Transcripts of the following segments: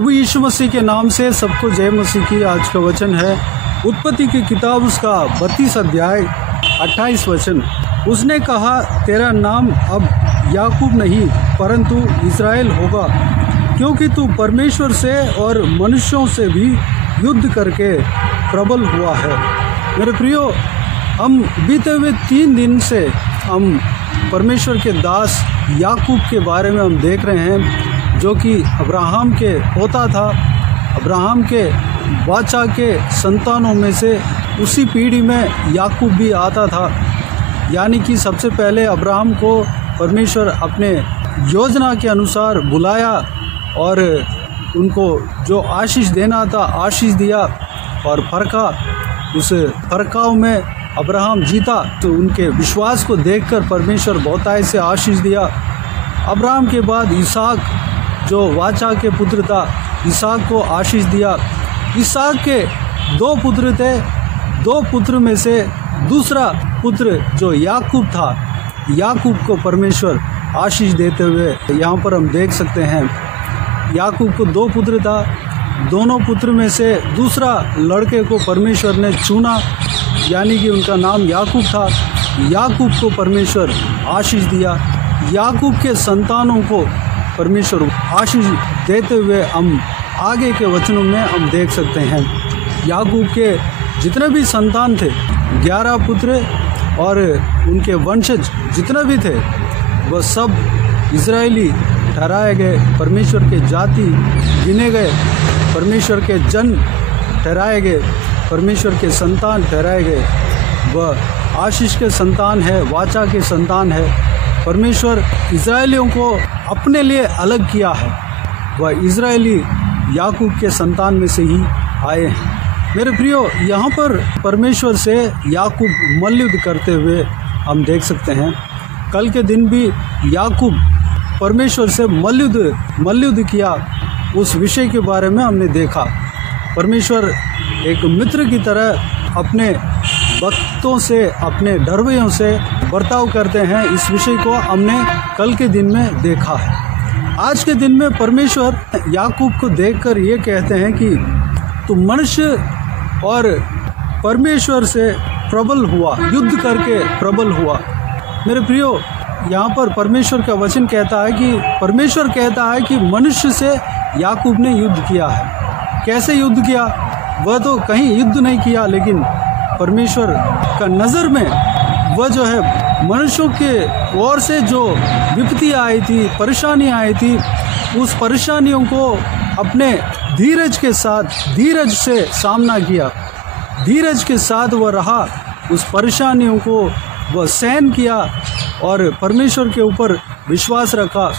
प्रभु यीशु मसीह के नाम से सबको जय मसीह की। आज का वचन है उत्पत्ति की किताब उसका 32 अध्याय 28 वचन। उसने कहा, तेरा नाम अब याकूब नहीं परंतु इज़राइल होगा, क्योंकि तू परमेश्वर से और मनुष्यों से भी युद्ध करके प्रबल हुआ है। मेरे प्रियो, हम बीते हुए 3 दिन से हम परमेश्वर के दास याकूब के बारे में हम देख रहे हैं, जो कि अब्राहम के पोता था। अब्राहम के वाचा के संतानों में से उसी पीढ़ी में याकूब भी आता था। यानी कि सबसे पहले अब्राहम को परमेश्वर अपने योजना के अनुसार बुलाया और उनको जो आशीष देना था आशीष दिया और फरका। उस फरकाव में अब्राहम जीता, तो उनके विश्वास को देखकर परमेश्वर बहुतायत से आशीष दिया। अब्राहम के बाद इसहाक जो वाचा के पुत्र था, इसहाक को आशीष दिया। इसहाक के 2 पुत्र थे, 2 पुत्र में से दूसरा पुत्र जो याकूब था, याकूब को परमेश्वर आशीष देते हुए यहाँ पर हम देख सकते हैं। याकूब को 2 पुत्र था, दोनों पुत्र में से दूसरा लड़के को परमेश्वर ने चुना, यानी कि उनका नाम याकूब था। याकूब को परमेश्वर आशीष दिया। याकूब के संतानों को परमेश्वर आशीष देते हुए हम आगे के वचनों में हम देख सकते हैं। याकूब के जितने भी संतान थे, 11 पुत्र और उनके वंशज जितने भी थे, वह सब इजरायली ठहराए गए, परमेश्वर के जाति गिने गए, परमेश्वर के जन ठहराए गए, परमेश्वर के संतान ठहराए गए। वह आशीष के संतान है, वाचा के संतान है। परमेश्वर इजरायलियों को अपने लिए अलग किया है। वह इजरायली याकूब के संतान में से ही आए हैं। मेरे प्रियो, यहाँ पर परमेश्वर से याकूब मल्लयुद्ध करते हुए हम देख सकते हैं। कल के दिन भी याकूब परमेश्वर से मल्लयुद्ध किया, उस विषय के बारे में हमने देखा। परमेश्वर एक मित्र की तरह अपने भक्तों से, अपने डरवैयों से बर्ताव करते हैं। इस विषय को हमने कल के दिन में देखा है। आज के दिन में परमेश्वर याकूब को देखकर ये कहते हैं कि तू मनुष्य और परमेश्वर से प्रबल हुआ, युद्ध करके प्रबल हुआ। मेरे प्रियो, यहाँ पर परमेश्वर का वचन कहता है कि परमेश्वर कहता है कि मनुष्य से याकूब ने युद्ध किया है। कैसे युद्ध किया? वह तो कहीं युद्ध नहीं किया, लेकिन परमेश्वर का नज़र में वह जो है मनुष्यों के ओर से जो विपत्ति आई थी, परेशानी आई थी, उस परेशानियों को अपने धीरज के साथ, धीरज से सामना किया। धीरज के साथ वह रहा, उस परेशानियों को वह सहन किया और परमेश्वर के ऊपर विश्वास रखा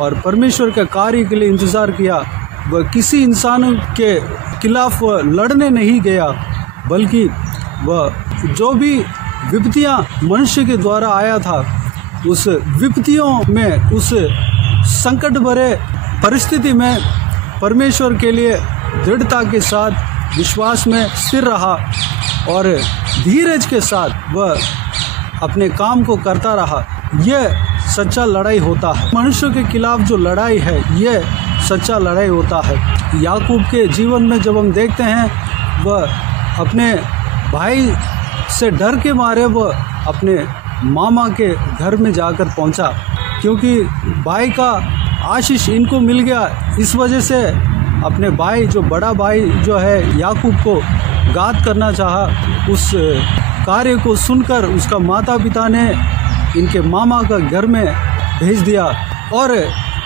और परमेश्वर के कार्य के लिए इंतज़ार किया। वह किसी इंसान के खिलाफ लड़ने नहीं गया, बल्कि वह जो भी विपत्तियां मनुष्य के द्वारा आया था, उस विपत्तियों में, उस संकट भरे परिस्थिति में परमेश्वर के लिए दृढ़ता के साथ विश्वास में स्थिर रहा और धीरज के साथ वह अपने काम को करता रहा। यह सच्चा लड़ाई होता है। मनुष्य के खिलाफ जो लड़ाई है, यह सच्चा लड़ाई होता है। याकूब के जीवन में जब हम देखते हैं, वह अपने भाई से डर के मारे वह अपने मामा के घर में जाकर पहुंचा, क्योंकि भाई का आशीष इनको मिल गया। इस वजह से अपने भाई, जो बड़ा भाई जो है याकूब को घात करना चाहा, उस कार्य को सुनकर उसका माता पिता ने इनके मामा का घर में भेज दिया। और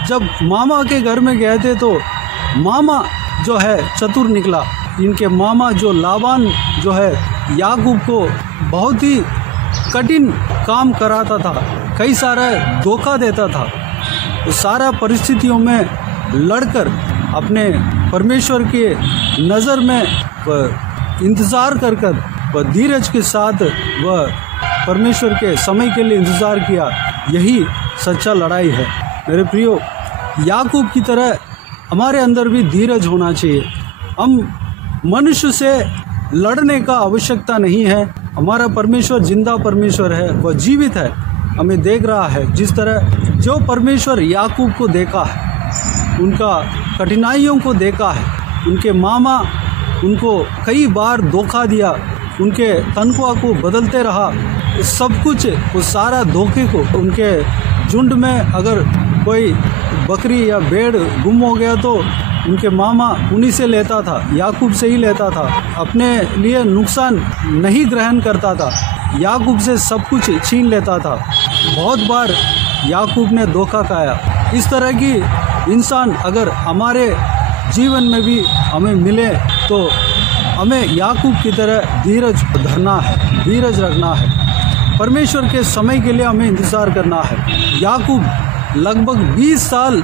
जब मामा के घर में गए थे तो मामा जो है चतुर निकला। इनके मामा जो लाबान जो है याकूब को बहुत ही कठिन काम कराता था, कई सारा धोखा देता था। तो सारा परिस्थितियों में लड़कर अपने परमेश्वर के नज़र में वह इंतज़ार कर वह धीरज के साथ वह परमेश्वर के समय के लिए इंतज़ार किया। यही सच्चा लड़ाई है। मेरे प्रियो, याकूब की तरह हमारे अंदर भी धीरज होना चाहिए। हम मनुष्य से लड़ने का आवश्यकता नहीं है। हमारा परमेश्वर जिंदा परमेश्वर है, वह जीवित है, हमें देख रहा है। जिस तरह जो परमेश्वर याकूब को देखा है, उनका कठिनाइयों को देखा है। उनके मामा उनको कई बार धोखा दिया, उनके तनख्वाह को बदलते रहा, सब कुछ वो सारा धोखे को उनके झुंड में अगर कोई बकरी या भेड़ गुम हो गया तो उनके मामा उन्हीं से लेता था, याकूब से ही लेता था, अपने लिए नुकसान नहीं ग्रहण करता था, याकूब से सब कुछ छीन लेता था। बहुत बार याकूब ने धोखा खाया। इस तरह की इंसान अगर हमारे जीवन में भी हमें मिले तो हमें याकूब की तरह धीरज धरना है, धीरज रखना है, परमेश्वर के समय के लिए हमें इंतज़ार करना है। याकूब लगभग 20 साल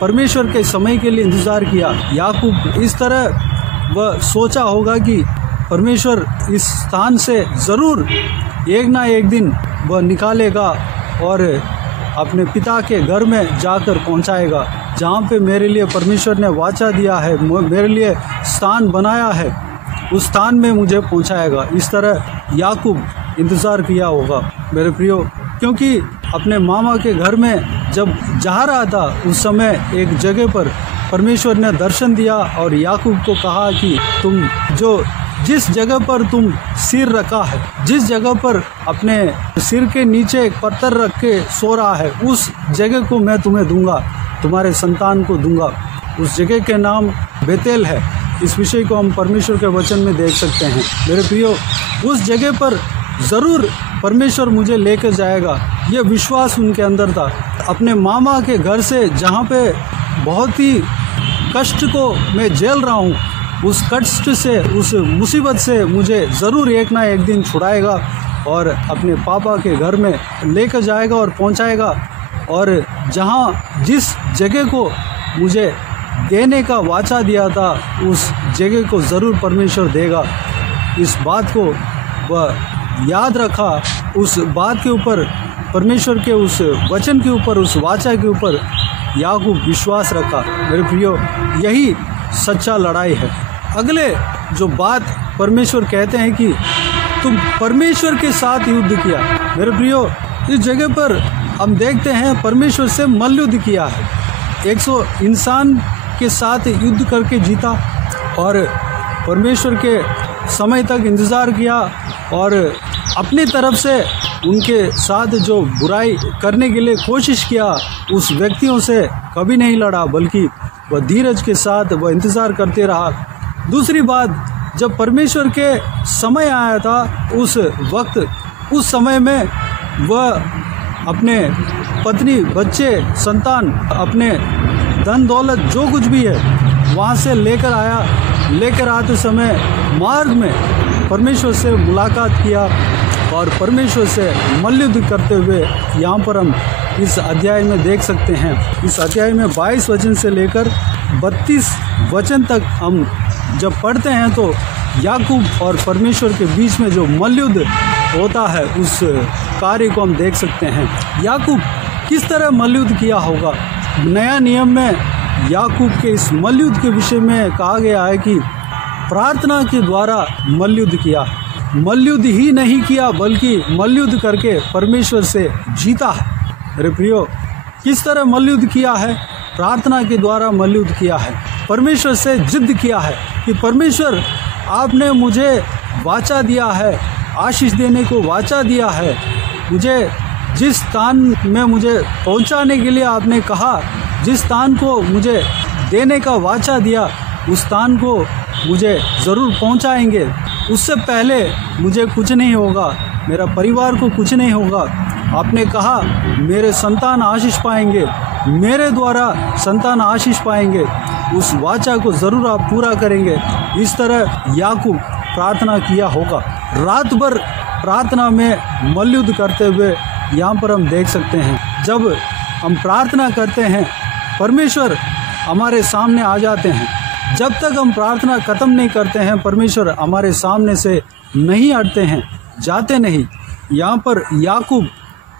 परमेश्वर के समय के लिए इंतज़ार किया। याकूब इस तरह वह सोचा होगा कि परमेश्वर इस स्थान से ज़रूर एक ना एक दिन वह निकालेगा और अपने पिता के घर में जाकर पहुंचाएगा, जहां पे मेरे लिए परमेश्वर ने वाचा दिया है, मेरे लिए स्थान बनाया है, उस स्थान में मुझे पहुंचाएगा। इस तरह याकूब इंतज़ार किया होगा मेरे प्रियो, क्योंकि अपने मामा के घर में जब जा रहा था उस समय एक जगह पर परमेश्वर ने दर्शन दिया और याकूब को कहा कि तुम जिस जगह पर तुम सिर रखा है, जिस जगह पर अपने सिर के नीचे एक पत्थर रख के सो रहा है, उस जगह को मैं तुम्हें दूंगा, तुम्हारे संतान को दूंगा। उस जगह के नाम बेतेल है। इस विषय को हम परमेश्वर के वचन में देख सकते हैं मेरे प्रियो। उस जगह पर ज़रूर परमेश्वर मुझे लेकर जाएगा, ये विश्वास उनके अंदर था। अपने मामा के घर से जहाँ पे बहुत ही कष्ट को मैं झेल रहा हूँ, उस कष्ट से, उस मुसीबत से मुझे ज़रूर एक ना एक दिन छुड़ाएगा और अपने पापा के घर में लेकर जाएगा और पहुँचाएगा, और जिस जगह को मुझे देने का वाचा दिया था उस जगह को ज़रूर परमेश्वर देगा। इस बात को वह याद रखा, उस बात के ऊपर, परमेश्वर के उस वचन के ऊपर, उस वाचा के ऊपर याकूब विश्वास रखा मेरे प्रियो। यही सच्चा लड़ाई है। अगले जो बात परमेश्वर कहते हैं कि तुम परमेश्वर के साथ युद्ध किया। मेरे प्रियो, इस जगह पर हम देखते हैं परमेश्वर से मल्लयुद्ध किया है। 100 इंसान के साथ युद्ध करके जीता और परमेश्वर के समय तक इंतज़ार किया और अपनी तरफ से उनके साथ जो बुराई करने के लिए कोशिश किया उस व्यक्तियों से कभी नहीं लड़ा, बल्कि वह धीरज के साथ वह इंतज़ार करते रहा। दूसरी बात, जब परमेश्वर के समय आया था उस वक्त, उस समय में वह अपने पत्नी, बच्चे, संतान, अपने धन दौलत जो कुछ भी है वहाँ से लेकर आया। लेकर आते समय मार्ग में परमेश्वर से मुलाकात किया और परमेश्वर से मल्लयुद्ध करते हुए यहाँ पर हम इस अध्याय में देख सकते हैं। इस अध्याय में 22 वचन से लेकर 32 वचन तक हम जब पढ़ते हैं तो याकूब और परमेश्वर के बीच में जो मल्लयुद्ध होता है उस कार्य को हम देख सकते हैं। याकूब किस तरह मल्लयुद्ध किया होगा। नया नियम में याकूब के इस मल्लयुद्ध के विषय में कहा गया है कि प्रार्थना के द्वारा मल्लयुद्ध किया। मल्लयुद्ध ही नहीं किया बल्कि मल्लयुद्ध करके परमेश्वर से जीता है। मेरे प्रियो, किस तरह मल्लयुद्ध किया है? प्रार्थना के द्वारा मल्लयुद्ध किया है। परमेश्वर से जिद किया है कि परमेश्वर, आपने मुझे वाचा दिया है, आशीष देने को वाचा दिया है, मुझे जिस स्थान में मुझे पहुंचाने के लिए आपने कहा, जिस स्थान को मुझे देने का वाचा दिया, उस स्थान को मुझे ज़रूर पहुंचाएंगे। उससे पहले मुझे कुछ नहीं होगा, मेरा परिवार को कुछ नहीं होगा। आपने कहा मेरे संतान आशीष पाएंगे, मेरे द्वारा संतान आशीष पाएंगे, उस वाचा को ज़रूर आप पूरा करेंगे। इस तरह याकूब प्रार्थना किया होगा। रात भर प्रार्थना में मल्लयुद्ध करते हुए यहाँ पर हम देख सकते हैं। जब हम प्रार्थना करते हैं परमेश्वर हमारे सामने आ जाते हैं। जब तक हम प्रार्थना ख़त्म नहीं करते हैं परमेश्वर हमारे सामने से नहीं हटते हैं, जाते नहीं। यहाँ पर याकूब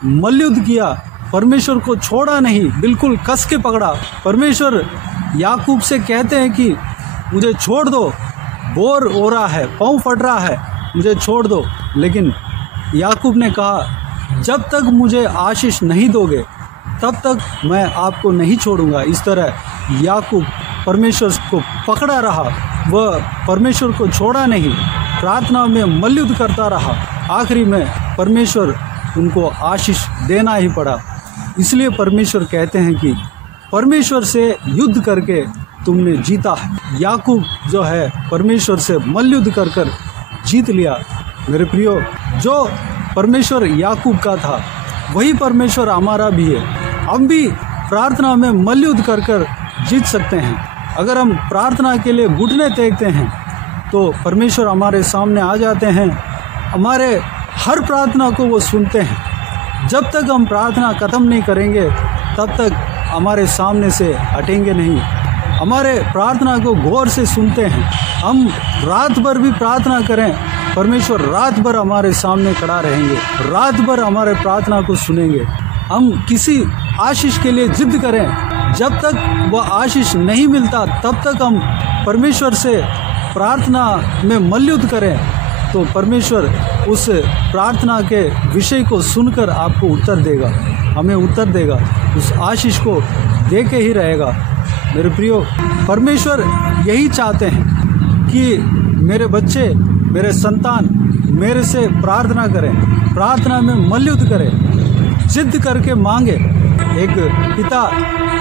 मल्लयुद्ध किया, परमेश्वर को छोड़ा नहीं, बिल्कुल कस के पकड़ा। परमेश्वर याकूब से कहते हैं कि मुझे छोड़ दो, बोर हो रहा है, पाँव फट रहा है, मुझे छोड़ दो। लेकिन याकूब ने कहा जब तक मुझे आशीष नहीं दोगे तब तक मैं आपको नहीं छोड़ूंगा। इस तरह याकूब परमेश्वर को पकड़ा रहा, वह परमेश्वर को छोड़ा नहीं, प्रार्थना में मल्लयुद्ध करता रहा। आखिरी में परमेश्वर उनको आशीष देना ही पड़ा। इसलिए परमेश्वर कहते हैं कि परमेश्वर से युद्ध करके तुमने जीता है। याकूब जो है परमेश्वर से मल्लयुद्ध कर कर जीत लिया। मेरे प्रियो, जो परमेश्वर याकूब का था वही परमेश्वर हमारा भी है। हम भी प्रार्थना में मल्लयुद्ध कर कर जीत सकते हैं। अगर हम प्रार्थना के लिए घुटने टेकते हैं तो परमेश्वर हमारे सामने आ जाते हैं, हमारे हर प्रार्थना को वो सुनते हैं। जब तक हम प्रार्थना ख़त्म नहीं करेंगे तब तक हमारे सामने से हटेंगे नहीं। हमारे प्रार्थना को गौर से सुनते हैं। हम रात भर भी प्रार्थना करें, परमेश्वर रात भर हमारे सामने खड़ा रहेंगे, रात भर हमारे प्रार्थना को सुनेंगे। हम किसी आशीष के लिए जिद करें, जब तक वह आशीष नहीं मिलता तब तक हम परमेश्वर से प्रार्थना में मल्लयुद्ध करें, तो परमेश्वर उस प्रार्थना के विषय को सुनकर आपको उत्तर देगा, हमें उत्तर देगा, उस आशीष को दे के ही रहेगा। मेरे प्रियो, परमेश्वर यही चाहते हैं कि मेरे बच्चे, मेरे संतान मेरे से प्रार्थना करें, प्रार्थना में मल्लयुद्ध करें, जिद करके मांगे। एक पिता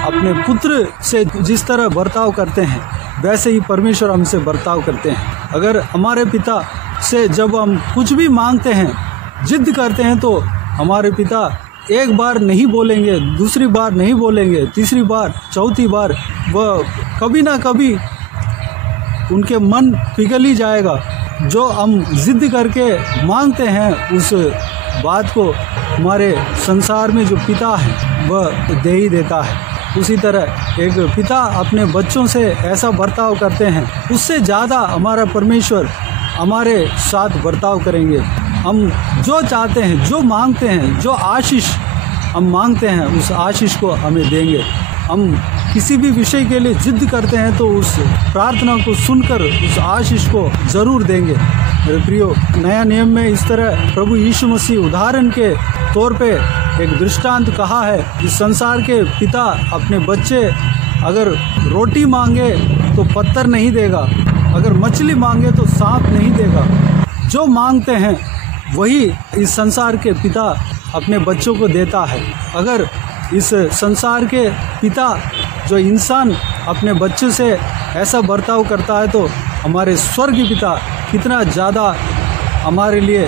अपने पुत्र से जिस तरह बर्ताव करते हैं वैसे ही परमेश्वर हमसे बर्ताव करते हैं। अगर हमारे पिता से जब हम कुछ भी मांगते हैं, जिद करते हैं, तो हमारे पिता एक बार नहीं बोलेंगे, दूसरी बार नहीं बोलेंगे, तीसरी बार, चौथी बार, वह कभी ना कभी उनके मन पिघल ही जाएगा। जो हम जिद करके मांगते हैं उस बात को हमारे संसार में जो पिता है वह दे ही देता है। उसी तरह एक पिता अपने बच्चों से ऐसा बर्ताव करते हैं, उससे ज़्यादा हमारा परमेश्वर हमारे साथ बर्ताव करेंगे। हम जो चाहते हैं, जो मांगते हैं, जो आशीष हम मांगते हैं, उस आशीष को हमें देंगे। हम किसी भी विषय के लिए जिद करते हैं तो उस प्रार्थना को सुनकर उस आशीष को ज़रूर देंगे। मेरे प्रियो, नया नियम में इस तरह प्रभु यीशु मसीह उदाहरण के तौर पे एक दृष्टांत कहा है। इस संसार के पिता अपने बच्चे अगर रोटी मांगे तो पत्थर नहीं देगा, अगर मछली मांगे तो सांप नहीं देगा। जो मांगते हैं वही इस संसार के पिता अपने बच्चों को देता है। अगर इस संसार के पिता, जो इंसान अपने बच्चे से ऐसा बर्ताव करता है, तो हमारे स्वर्गीय पिता कितना ज़्यादा हमारे लिए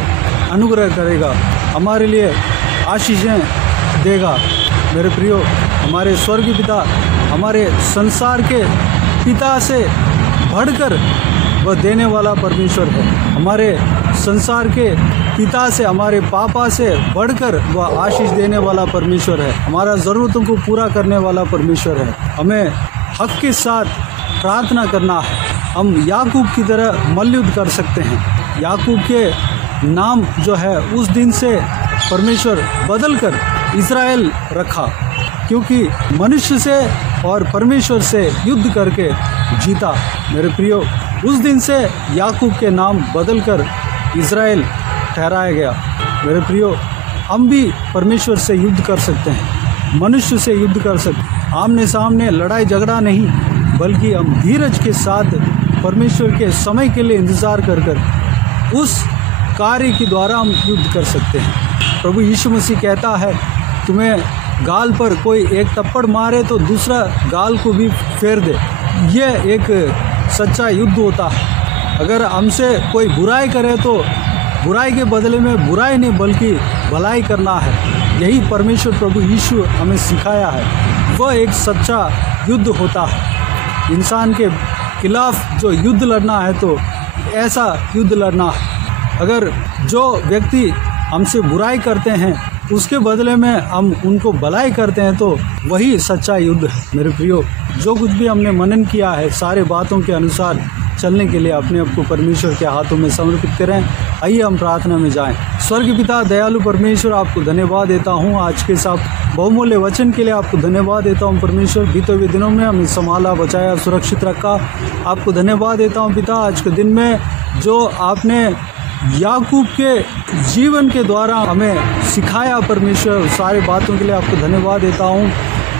अनुग्रह करेगा, हमारे लिए आशीषें देगा। मेरे प्रियो, हमारे स्वर्गीय पिता हमारे संसार के पिता से बढ़कर वह देने वाला परमेश्वर है। हमारे संसार के पिता से, हमारे पापा से बढ़कर वह आशीष देने वाला परमेश्वर है। हमारा ज़रूरतों को पूरा करने वाला परमेश्वर है। हमें हक के साथ प्रार्थना करना है। हम याकूब की तरह मल्लयुद्ध कर सकते हैं। याकूब के नाम जो है उस दिन से परमेश्वर बदल कर इज़राइल रखा, क्योंकि मनुष्य से और परमेश्वर से युद्ध करके जीता। मेरे प्रियो, उस दिन से याकूब के नाम बदल कर इज़राइल ठहराया गया। मेरे प्रियो, हम भी परमेश्वर से युद्ध कर सकते हैं, मनुष्य से युद्ध कर सकते हैं। आमने सामने लड़ाई झगड़ा नहीं, बल्कि हम धीरज के साथ परमेश्वर के समय के लिए इंतज़ार कर कर उस कार्य के द्वारा हम युद्ध कर सकते हैं। प्रभु यीशु मसीह कहता है, तुम्हें गाल पर कोई एक थप्पड़ मारे तो दूसरा गाल को भी फेर दे। यह एक सच्चा युद्ध होता है। अगर हमसे कोई बुराई करे तो बुराई के बदले में बुराई नहीं बल्कि भलाई करना है। यही परमेश्वर प्रभु यीशु हमें सिखाया है। वह एक सच्चा युद्ध होता है। इंसान के खिलाफ जो युद्ध लड़ना है तो ऐसा युद्ध लड़ना है। अगर जो व्यक्ति हमसे बुराई करते हैं उसके बदले में हम उनको भलाई करते हैं तो वही सच्चा युद्ध है। मेरे प्रियो, जो कुछ भी हमने मनन किया है, सारे बातों के अनुसार चलने के लिए अपने आप को परमेश्वर के हाथों में समर्पित करें। आइए हम प्रार्थना में जाएं। स्वर्गीय पिता, दयालु परमेश्वर, आपको धन्यवाद देता हूं। आज के साथ बहुमूल्य वचन के लिए आपको धन्यवाद देता हूं परमेश्वर। बीते हुए दिनों में हमें संभाला, बचाया, सुरक्षित रखा। आपको धन्यवाद देता हूं पिता। आज के दिन में जो आपने याकूब के जीवन के द्वारा हमें सिखाया परमेश्वर, सारे बातों के लिए आपको धन्यवाद देता हूँ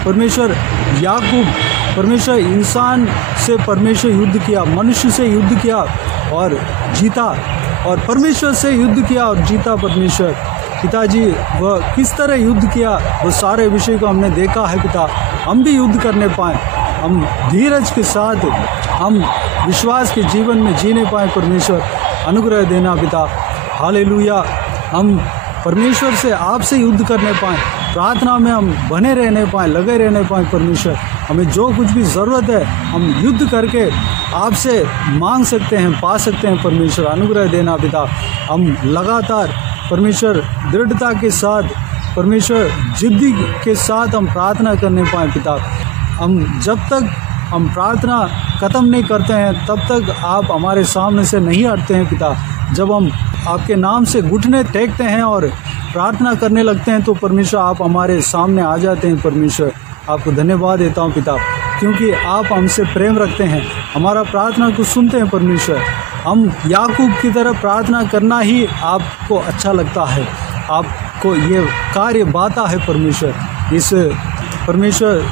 परमेश्वर। याकूब परमेश्वर इंसान से परमेश्वर युद्ध किया, मनुष्य से युद्ध किया और जीता, और परमेश्वर से युद्ध किया और जीता परमेश्वर। पिताजी वह किस तरह युद्ध किया वो सारे विषय को हमने देखा है पिता। हम भी युद्ध करने पाएँ, हम धीरज के साथ हम विश्वास के जीवन में जीने पाएँ। परमेश्वर अनुग्रह देना पिता। हालेलुया। हम परमेश्वर से आपसे युद्ध करने पाएँ, प्रार्थना में हम बने रहने पाएँ, लगे रहने पाएँ। परमेश्वर हमें जो कुछ भी ज़रूरत है हम युद्ध करके आपसे मांग सकते हैं, पा सकते हैं। परमेश्वर अनुग्रह देना पिता। हम लगातार परमेश्वर दृढ़ता के साथ, परमेश्वर जिद्दी के साथ हम प्रार्थना करने पाएँ पिता। हम जब तक हम प्रार्थना ख़त्म नहीं करते हैं तब तक आप हमारे सामने से नहीं हटते हैं पिता। जब हम आपके नाम से घुटने टेकते हैं और प्रार्थना करने लगते हैं तो परमेश्वर आप हमारे सामने आ जाते हैं। परमेश्वर आपको धन्यवाद देता हूँ पिता, क्योंकि आप हमसे प्रेम रखते हैं, हमारा प्रार्थना को सुनते हैं। परमेश्वर हम याकूब की तरह प्रार्थना करना ही आपको अच्छा लगता है, आपको ये कार्य बाता है। परमेश्वर इस परमेश्वर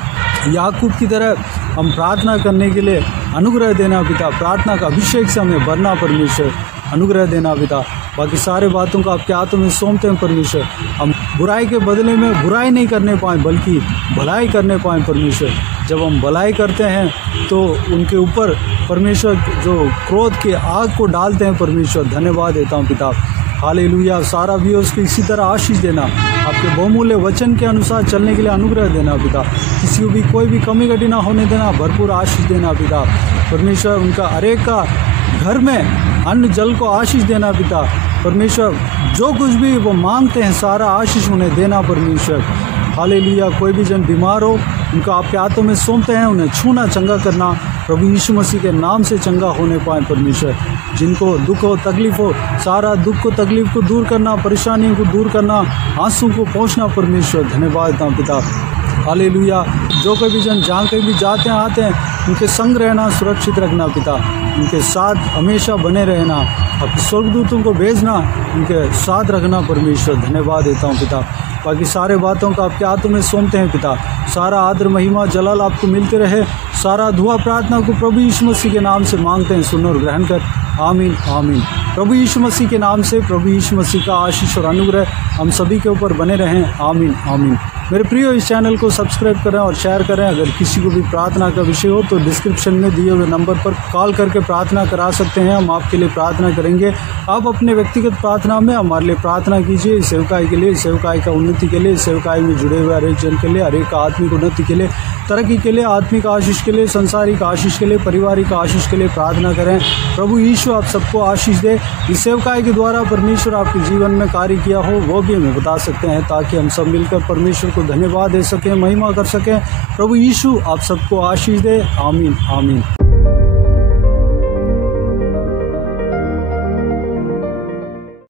याकूब की तरह हम प्रार्थना करने के लिए अनुग्रह देना पिता। प्रार्थना का अभिषेक से हमें भरना परमेश्वर, अनुग्रह देना पिता। बाकी सारे बातों को आपके हाथों में सौंपते हैं परमेश्वर। हम बुराई के बदले में बुराई नहीं करने पाएँ बल्कि भलाई करने पाएँ परमेश्वर। जब हम भलाई करते हैं तो उनके ऊपर परमेश्वर जो क्रोध के आग को डालते हैं। परमेश्वर धन्यवाद देता हूँ पिता। हालेलुया। सारा भी उसको इसी तरह आशीष देना, आपके बहुमूल्य वचन के अनुसार चलने के लिए अनुग्रह देना पिता। किसी को भी कोई भी कमी घटी ना होने देना, भरपूर आशीष देना पिता। परमेश्वर उनका हरेक का घर में अन्न जल को आशीष देना पिता। परमेश्वर जो कुछ भी वो मांगते हैं सारा आशीष उन्हें देना परमेश्वर। हालेलुया। कोई भी जन बीमार हो उनको आपके हाथों में सौंपते हैं, उन्हें छूना, चंगा करना प्रभु यीशु मसीह के नाम से चंगा होने पाए परमेश्वर। जिनको दुख हो, तकलीफ हो, सारा दुख को, तकलीफ को दूर करना, परेशानियों को दूर करना, आंसू को पहुँचना परमेश्वर। धन्यवाद देता हूँ पिता। हालेलुया। जो कोई भी जन जहाँ कहीं भी जाते हैं आते हैं उनके संग रहना, सुरक्षित रखना पिता। उनके साथ हमेशा बने रहना, अपने स्वर्गदूतों को भेजना, उनके साथ रखना परमेश्वर। धन्यवाद देता हूँ पिता। बाकी सारे बातों का आपके हाथों में सौंपते हैं पिता। सारा आदर, महिमा, जलाल आपको मिलते रहे। सारा दुआ प्रार्थना को प्रभु यीशु मसीह के नाम से मांगते हैं, सुनो और ग्रहण कर। आमीन आमीन। प्रभु यीशु मसीह के नाम से प्रभु यीशु मसीह का आशीष और अनुग्रह हम सभी के ऊपर बने रहें। आमीन आमीन। मेरे प्रियो, इस चैनल को सब्सक्राइब करें और शेयर करें। अगर किसी को भी प्रार्थना का विषय हो तो डिस्क्रिप्शन में दिए हुए नंबर पर कॉल करके प्रार्थना करा सकते हैं। हम आपके लिए प्रार्थना करेंगे। आप अपने व्यक्तिगत प्रार्थना में हमारे लिए प्रार्थना कीजिए। सेवकाई के लिए, सेवकाई का उन्नति के लिए, सेवकाई में जुड़े हुए हर एक जन के लिए, हर एक आत्मिक उन्नति के लिए, तरक्की के लिए, आत्मिक आशीष के लिए, संसारिक आशीष के लिए, पारिवारिक आशीष के लिए प्रार्थना करें। प्रभु यीशु आप सबको आशीष दे। इस सेवकाई के द्वारा परमेश्वर आपके जीवन में कार्य किया हो वो भी हमें बता सकते हैं, ताकि हम सब मिलकर परमेश्वर को धन्यवाद दे सकें, महिमा कर सकें। प्रभु यीशु आप सबको आशीष दे। आमीन आमीन।